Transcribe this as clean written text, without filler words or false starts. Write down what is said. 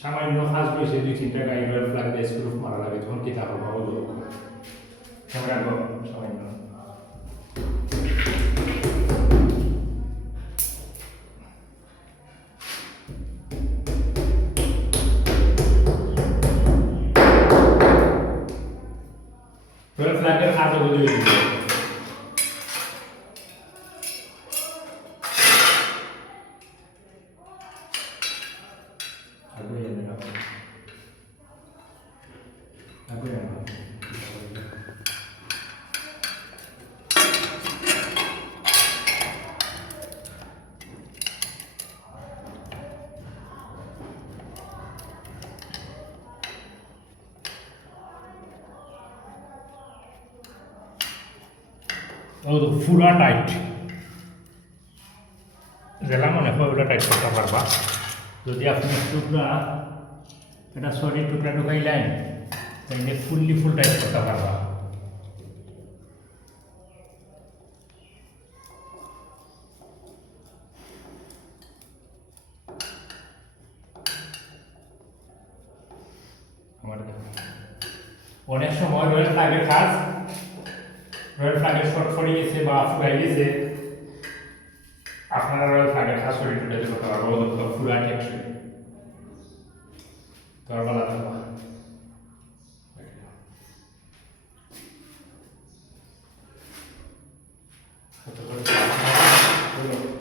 সামান্য কাজ করেছে 2-3টা গাড়ি রয়্যাল ফ্ল্যাগ দিয়ে স্ক্রুপ মারা লাগে তখন কি তা হবে ওগুলো ক্যামেরা গো সামান্য রয়্যাল ফ্ল্যাগের কাজ ওগুলো ফুলা টাইট জেলা মনে হয় ওটা টাইট করতে পারবা যদি আপনি টুকরা এটা সলিড টুকরা ঢুকাইলেন তাহলে ফুল টাইট করতে পারবা অনেক সময় রয়্যাল ফ্ল্যাগের কাজ রয়্যাল ফ্ল্যাগের শর্ট পড়ে গেছে বা ফুলাই গেছে আপনারা রয়্যাল ফ্ল্যাগের কাজ সরিয়ে তুলে দিতে পারবো ফুলা টেকসই তো আর বলা